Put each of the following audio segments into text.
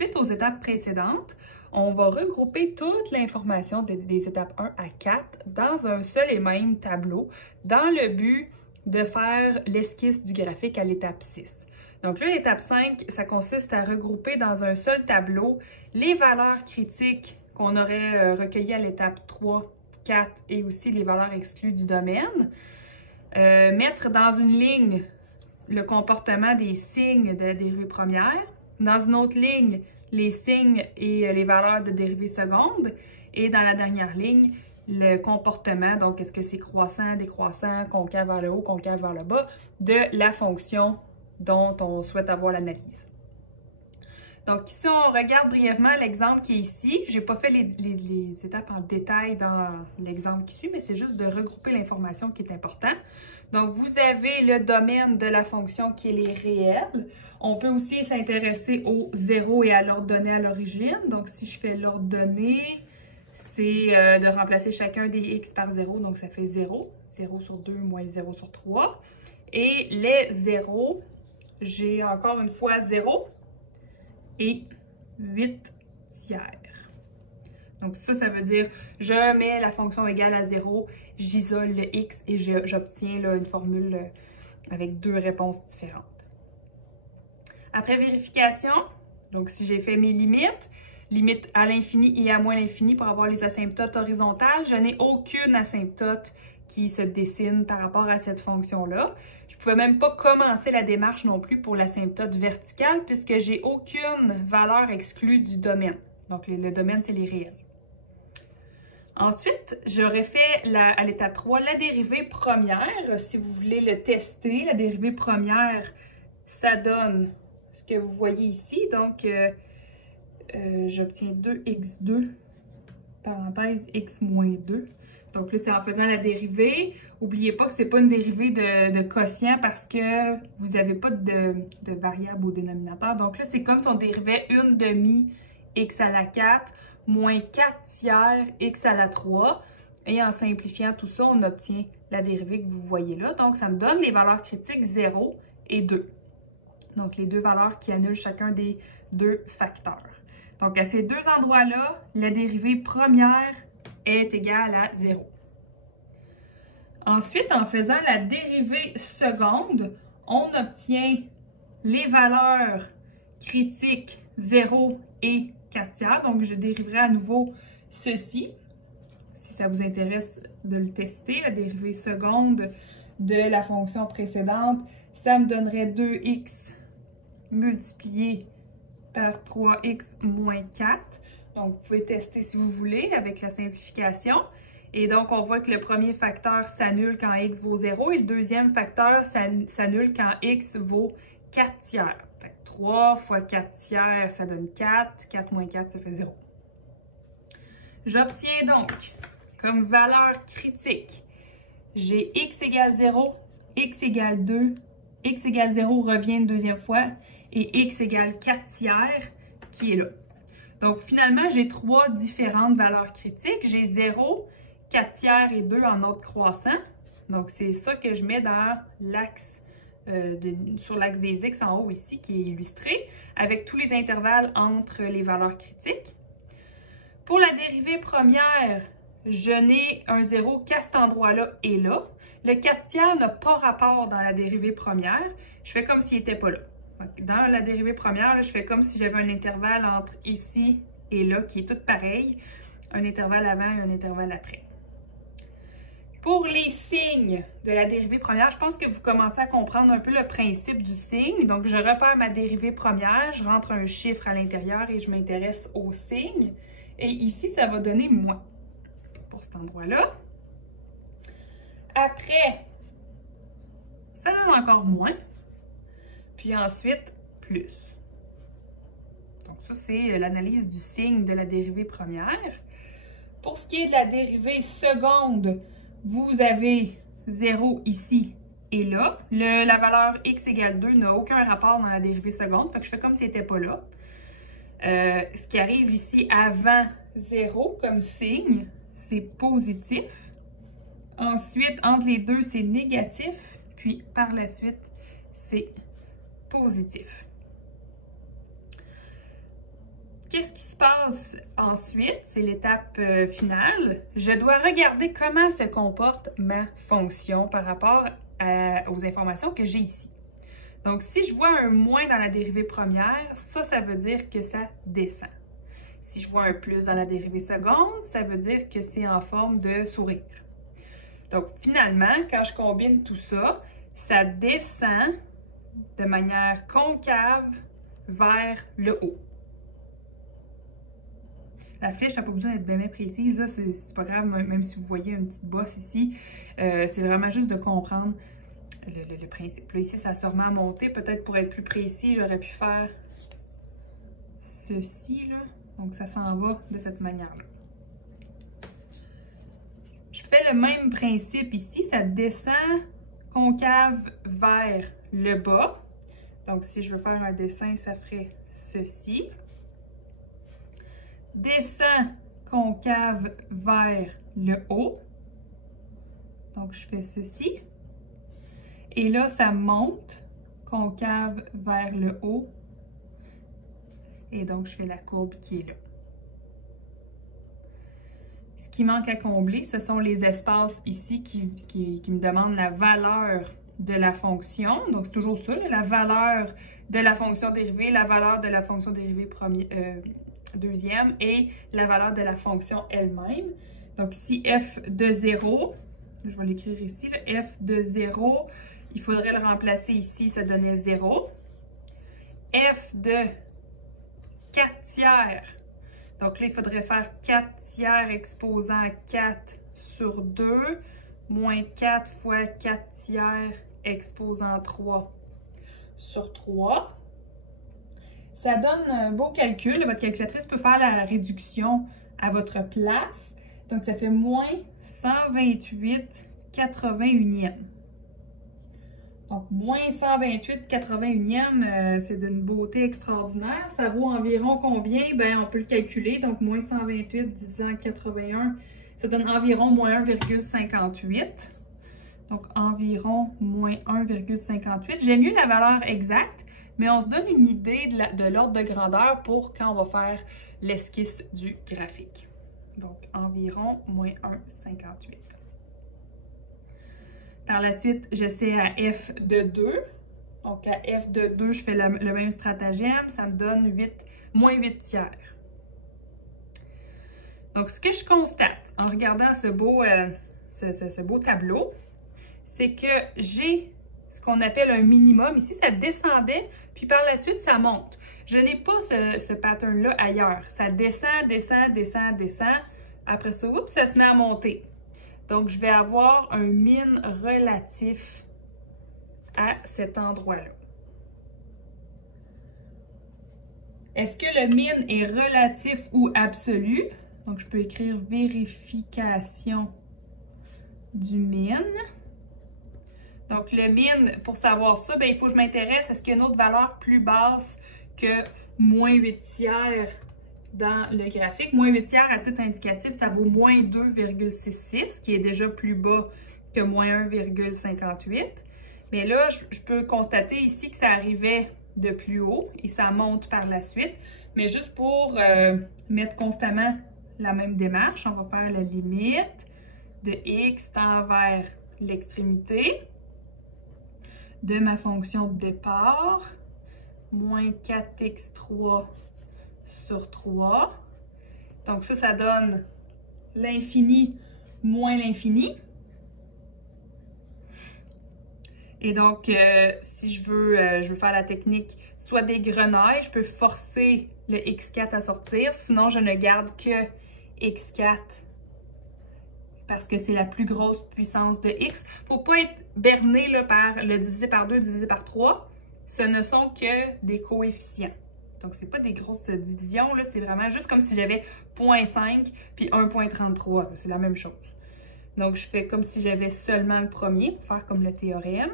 suite aux étapes précédentes, on va regrouper toute l'information des étapes 1 à 4 dans un seul et même tableau dans le but de faire l'esquisse du graphique à l'étape 6. Donc là, l'étape 5, ça consiste à regrouper dans un seul tableau les valeurs critiques qu'on aurait recueillies à l'étape 3, 4 et aussi les valeurs exclues du domaine. Mettre dans une ligne le comportement des signes de la dérivée première, dans une autre ligne, les signes et les valeurs de dérivée seconde, et dans la dernière ligne, le comportement, donc est-ce que c'est croissant, décroissant, concave vers le haut, concave vers le bas, de la fonction dont on souhaite avoir l'analyse. Donc ici, on regarde brièvement l'exemple qui est ici. Je n'ai pas fait les étapes en détail dans l'exemple qui suit, mais c'est juste de regrouper l'information qui est important. Donc vous avez le domaine de la fonction qui est les réels. On peut aussi s'intéresser au zéro et à l'ordonnée à l'origine. Donc si je fais l'ordonnée, c'est de remplacer chacun des x par 0, donc ça fait 0. 0 sur 2 moins 0 sur 3. Et les zéros, j'ai encore une fois 0 et 8 tiers. Donc ça veut dire, je mets la fonction égale à 0, j'isole le x et j'obtiens une formule avec deux réponses différentes. Après vérification, donc si j'ai fait mes limites à l'infini et à moins l'infini pour avoir les asymptotes horizontales, je n'ai aucune asymptote qui se dessine par rapport à cette fonction-là. Je ne pouvais même pas commencer la démarche non plus pour l'asymptote verticale puisque j'ai aucune valeur exclue du domaine. Donc, le domaine, c'est les réels. Ensuite, j'aurais fait à l'étape 3 la dérivée première. Si vous voulez le tester, la dérivée première, ça donne ce que vous voyez ici. Donc, j'obtiens 2x2, parenthèse, x moins 2. Donc là, c'est en faisant la dérivée. N'oubliez pas que ce n'est pas une dérivée de quotient parce que vous n'avez pas de variable au dénominateur. Donc là, c'est comme si on dérivait 1/2 x à la 4 moins 4 tiers x à la 3. Et en simplifiant tout ça, on obtient la dérivée que vous voyez là. Donc, ça me donne les valeurs critiques 0 et 2. Donc, les deux valeurs qui annulent chacun des deux facteurs. Donc, à ces deux endroits-là, la dérivée première est égale à 0. Ensuite, en faisant la dérivée seconde, on obtient les valeurs critiques 0 et 4 tiers. Donc, je dériverai à nouveau ceci, si ça vous intéresse de le tester, la dérivée seconde de la fonction précédente. Ça me donnerait 2x multiplié par 3x moins 4. Donc, vous pouvez tester si vous voulez avec la simplification. Et donc, on voit que le premier facteur s'annule quand x vaut 0 et le deuxième facteur s'annule quand x vaut 4 tiers. Fait que 3 fois 4 tiers, ça donne 4. 4 moins 4, ça fait 0. J'obtiens donc comme valeur critique, j'ai x égale 0, x égale 2, x égale 0 revient une deuxième fois et x égale 4 tiers qui est là. Donc, finalement, j'ai trois différentes valeurs critiques. J'ai 0, 4 tiers et 2 en ordre croissant. Donc, c'est ça que je mets dans l'axe, sur l'axe des x en haut ici, qui est illustré, avec tous les intervalles entre les valeurs critiques. Pour la dérivée première, je n'ai un 0 qu'à cet endroit-là et là. Le 4 tiers n'a pas rapport dans la dérivée première. Je fais comme s'il n'était pas là. Dans la dérivée première, là, je fais comme si j'avais un intervalle entre ici et là, qui est tout pareil. Un intervalle avant et un intervalle après. Pour les signes de la dérivée première, je pense que vous commencez à comprendre un peu le principe du signe. Donc, je repère ma dérivée première, je rentre un chiffre à l'intérieur et je m'intéresse au signe. Et ici, ça va donner moins pour cet endroit-là. Après, ça donne encore moins. Puis ensuite, plus. Donc ça, c'est l'analyse du signe de la dérivée première. Pour ce qui est de la dérivée seconde, vous avez 0 ici et là. La valeur x égale 2 n'a aucun rapport dans la dérivée seconde, fait que je fais comme si elle n'était pas là. Ce qui arrive ici avant 0 comme signe, c'est positif. Ensuite, entre les deux, c'est négatif. Puis par la suite, c'est positif. qu'est-ce qui se passe ensuite? C'est l'étape finale. Je dois regarder comment se comporte ma fonction par rapport aux informations que j'ai ici. Donc, si je vois un moins dans la dérivée première, ça veut dire que ça descend. Si je vois un plus dans la dérivée seconde, ça veut dire que c'est en forme de sourire. Donc, finalement, quand je combine tout ça, ça descend de manière concave vers le haut. La flèche n'a pas besoin d'être bien précise, c'est pas grave, même si vous voyez une petite bosse ici, c'est vraiment juste de comprendre le principe. Là, ici, ça a sûrement monté, peut-être pour être plus précis, j'aurais pu faire ceci, là. Donc, ça s'en va de cette manière-là. Je fais le même principe ici, ça descend concave vers le bas. Donc, si je veux faire un dessin, ça ferait ceci. Descend concave vers le haut. Donc, je fais ceci. Et là, ça monte concave vers le haut. Et donc, je fais la courbe qui est là. Ce qui manque à combler, ce sont les espaces ici qui me demandent la valeur de la fonction. Donc, c'est toujours ça, la valeur de la fonction dérivée, la valeur de la fonction dérivée deuxième et la valeur de la fonction elle-même. Donc, ici, f de 0, je vais l'écrire ici, là, f de 0, il faudrait le remplacer ici, ça donnait 0. F de 4 tiers, donc là, il faudrait faire 4 tiers exposant 4 sur 2, moins 4 fois 4 tiers exposant 3 sur 3. Ça donne un beau calcul. Votre calculatrice peut faire la réduction à votre place. Donc, ça fait moins 128/81e. Donc, moins 128/81e, c'est d'une beauté extraordinaire. Ça vaut environ combien? Bien, on peut le calculer. Donc, moins 128 divisé en 81, ça donne environ moins 1,58. Donc, environ moins 1,58. J'aime mieux la valeur exacte, mais on se donne une idée de l'ordre de grandeur pour quand on va faire l'esquisse du graphique. Donc, environ moins 1,58. Par la suite, j'essaie à f de 2. Donc, à f de 2, je fais le même stratagème. Ça me donne moins 8 tiers. Donc, ce que je constate en regardant ce beau tableau, c'est que j'ai ce qu'on appelle un minimum. Ici, ça descendait, puis par la suite, ça monte. Je n'ai pas ce pattern-là ailleurs. Ça descend, descend, descend, descend. Après ça, oups, ça se met à monter. Donc, je vais avoir un min relatif à cet endroit-là. Est-ce que le min est relatif ou absolu? Donc, je peux écrire vérification du min. Donc, le min, pour savoir ça, bien, il faut que je m'intéresse à ce qu'il y a une autre valeur plus basse que moins 8 tiers dans le graphique. Moins 8 tiers, à titre indicatif, ça vaut moins 2,66, qui est déjà plus bas que moins 1,58. Mais là, je peux constater ici que ça arrivait de plus haut et ça monte par la suite. Mais juste pour mettre constamment la même démarche, on va faire la limite de x tend vers l'extrémité de ma fonction de départ, moins 4x3 sur 3. Donc ça donne l'infini moins l'infini. Et donc, si je veux faire la technique soit des grenailles, je peux forcer le x4 à sortir. Sinon, je ne garde que x4 parce que c'est la plus grosse puissance de x. Il ne faut pas être berné là, par le divisé par 2, divisé par 3. Ce ne sont que des coefficients. Donc, ce n'est pas des grosses divisions. C'est vraiment juste comme si j'avais 0,5 puis 1,33. C'est la même chose. Donc, je fais comme si j'avais seulement le premier pour faire comme le théorème.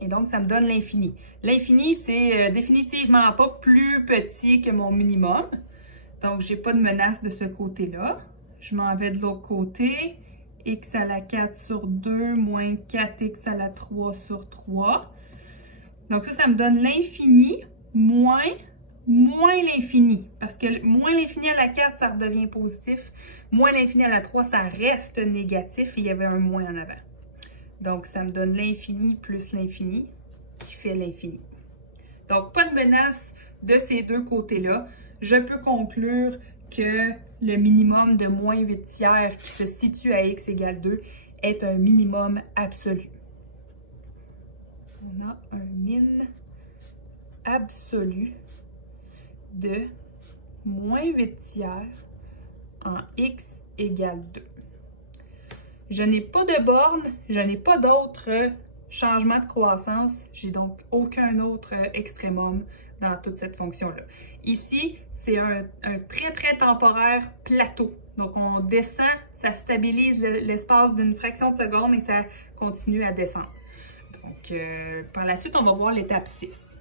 Et donc, ça me donne l'infini. L'infini, c'est définitivement pas plus petit que mon minimum. Donc, je n'ai pas de menace de ce côté-là. Je m'en vais de l'autre côté. X à la 4 sur 2 moins 4x à la 3 sur 3. Donc, ça me donne l'infini moins moins l'infini. Parce que moins l'infini à la 4, ça redevient positif. Moins l'infini à la 3, ça reste négatif. Et il y avait un moins en avant. Donc, ça me donne l'infini plus l'infini qui fait l'infini. Donc, pas de menace de ces deux côtés-là. Je peux conclure que le minimum de moins 8 tiers qui se situe à x égale 2 est un minimum absolu. On a un min absolu de moins 8 tiers en x égale 2. Je n'ai pas de borne, je n'ai pas d'autres changements de croissance, j'ai donc aucun autre extrémum dans toute cette fonction-là. Ici, c'est un très temporaire plateau. Donc, on descend, ça stabilise l'espace d'une fraction de seconde et ça continue à descendre. Donc, par la suite, on va voir l'étape 6.